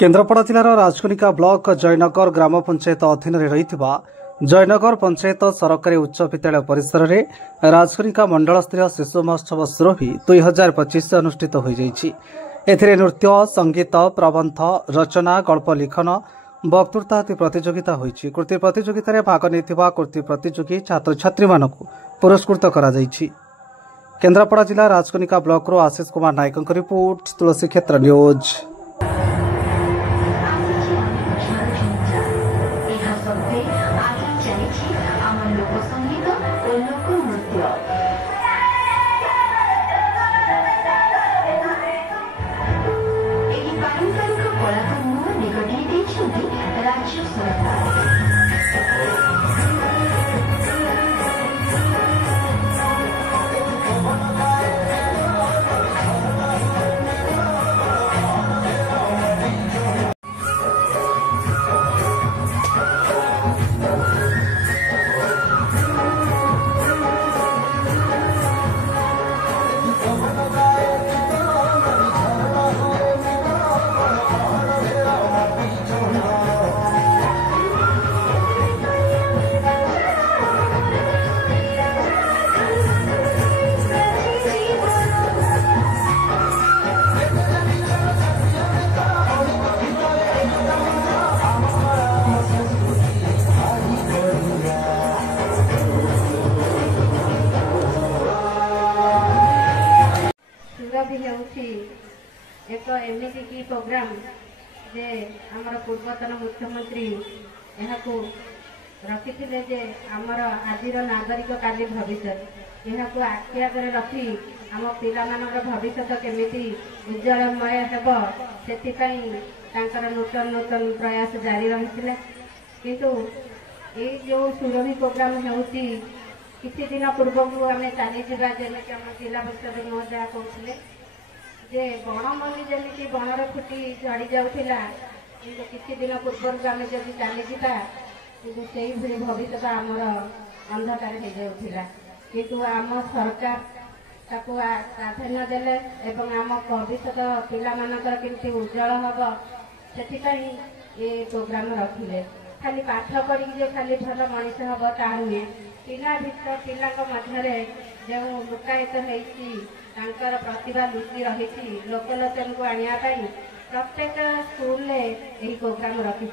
Kendrapara जिलार Rajkanika block Jaynagar ग्राम पंचायत अधीन रही जयनगर पंचायत सरकारी उच्च विद्यालय परिसर में राजकनिका मंडल स्तरीय शिशु महोत्सव सुरभि 2025 अनुष्ठित हो नृत्य संगीत प्रबंध रचना गल्प लिखन वक्तृता आदि प्रतियोगिता होती। कृति प्रतियोगिता भाग नहीं कृति प्रतियोगी छात्र छात्री पुरस्कृत कर केन्द्रापड़ा जिला राजकनिका ब्लॉक आशीष कुमार नायक रिपोर्ट तुलसी क्षेत्र न्यूज। एक एमती की प्रोग्राम जे आमर पूर्वतन मुख्यमंत्री यहाँ रखी जे आमर आज नागरिक काली भविष्य यहाँ आखि आगे रखी आम पिला भविष्य केमिति उज्जवलमय हेब से नूतन नूतन प्रयास जारी रही किंतु ये जो सुरभि प्रोग्राम होती किसी दिन पूर्व आम चली जमी आम जिला परिषद महोदय कहते जे बणमल्ली जमी बणर फुटी झड़ी जाऊला किसी दिन पूर्व आम जब चली से भविष्य आमर अंधकार हो जाऊला किंतु आम सरकार ताकू प्राधान्य देले एवं आम भविष्य पिलामानकर केमती उज्जवल हम से ये प्रोग्राम रखिले खाली पाठ पढ़ी खाली भल मनीष हम ता नुहे पिला भर पिला मध्य जो लुकायित होकर प्रतिभा लुचि रही लोकलोचन को आने प्रत्येक स्कूल यही प्रोग्राम रखी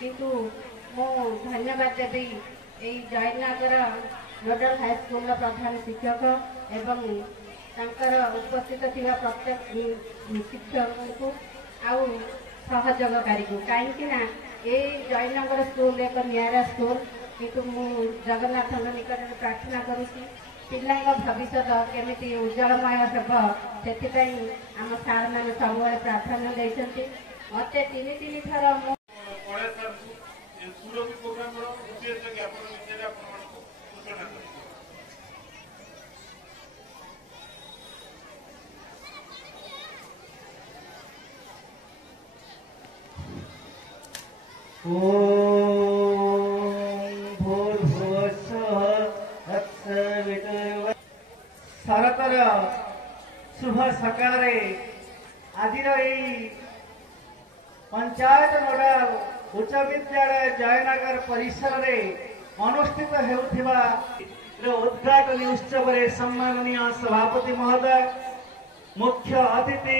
किंतु मु धन्यवाद देवी यही जयनगर नोडल हाईस्कूल प्रधान शिक्षक एवं उपस्थित थी प्रत्येक शिक्षक को आउ सहयोगकारी को कहीं ये जयनगर स्कूल एक निरा स्कूल किंतु मु जगन्नाथ निकट प्रार्थना करुँची पिला भविष्य केमी उज्जवलमय हेब से आम सार मैंने सब प्राधान्य देते मत तीन थर शरतर शुभ सकाल आज पंचायत नोडल उच्च विद्यालय जयनगर परिसर में अनुष्ठित होउथिबा उद्घाटन उत्सव में सम्माननीय सभापति महोदय मुख्य अतिथि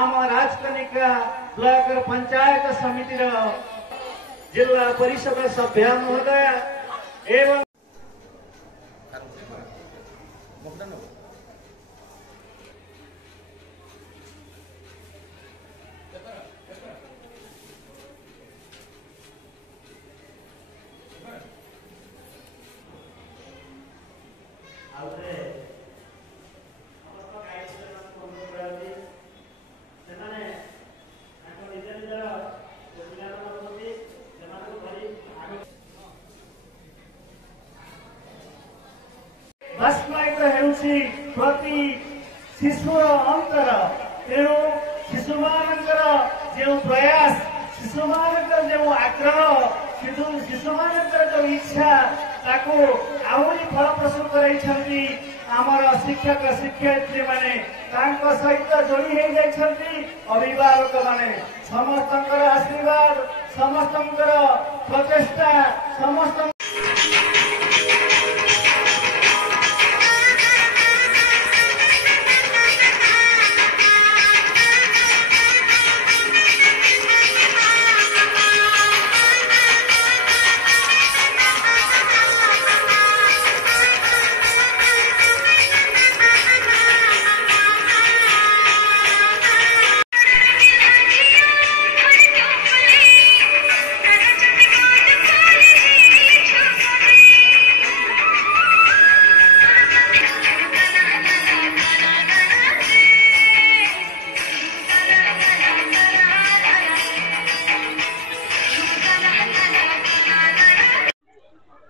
आम राजकनिका ब्लॉक पंचायत समिति जिला परिषद सभ्य महोदय एवं प्रति शिशुर अंतर तेणु शिशु मानकर जो प्रयास शिशु मानकर जो आग्रह शिशु मानकर जो इच्छा ताको आहुरी फलप्रसू कराई आमर शिक्षक शिक्षयित्री माने सहित जोड़ी हो जाइछन्ति अभिभावक माने समस्तंकर आशीर्वाद समस्तंकर प्रचेष्टा समस्त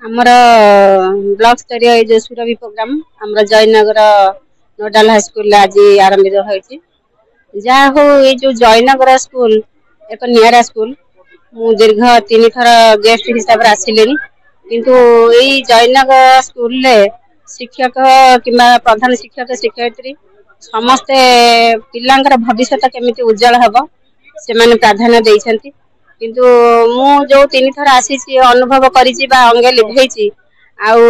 आमर ब्लॉक स्तरीय जो सुरभि प्रोग्राम आमर जयनगर नोडाल हाई स्कूल आज आरंभित होती जहाँ हो ये जो जयनगर स्कूल एक निरा स्कूल मु दीर्घ 3 थर गेस्ट हिसाब से आसिले किंतु यही जयनगर स्कूल रे शिक्षक किंबा प्रधान शिक्षक शिक्षयित्री समस्ते पिलांकर भविष्य केमिति उज्जवल हबो से माने प्राधान्य देइछन्ति किंतु मु जो 3 थर आसी अनुभव करिछि बा अंगे लिभेछि आउ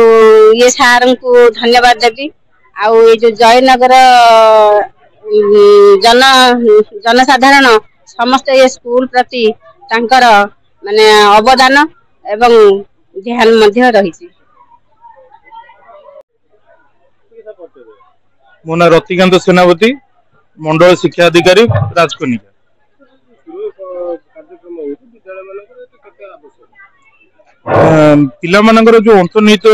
ये सार को धन्यवाद देबी आउ ये जो जयनगर जनसाधारण समस्त ये स्कूल प्रति तांकर माने अवदान एवं ध्यान मध्य रहिछि। मो ना रतिकांत सेनापति मंडल शिक्षा अधिकारी राजकनिका पिला मानकर जो अंतर्निहित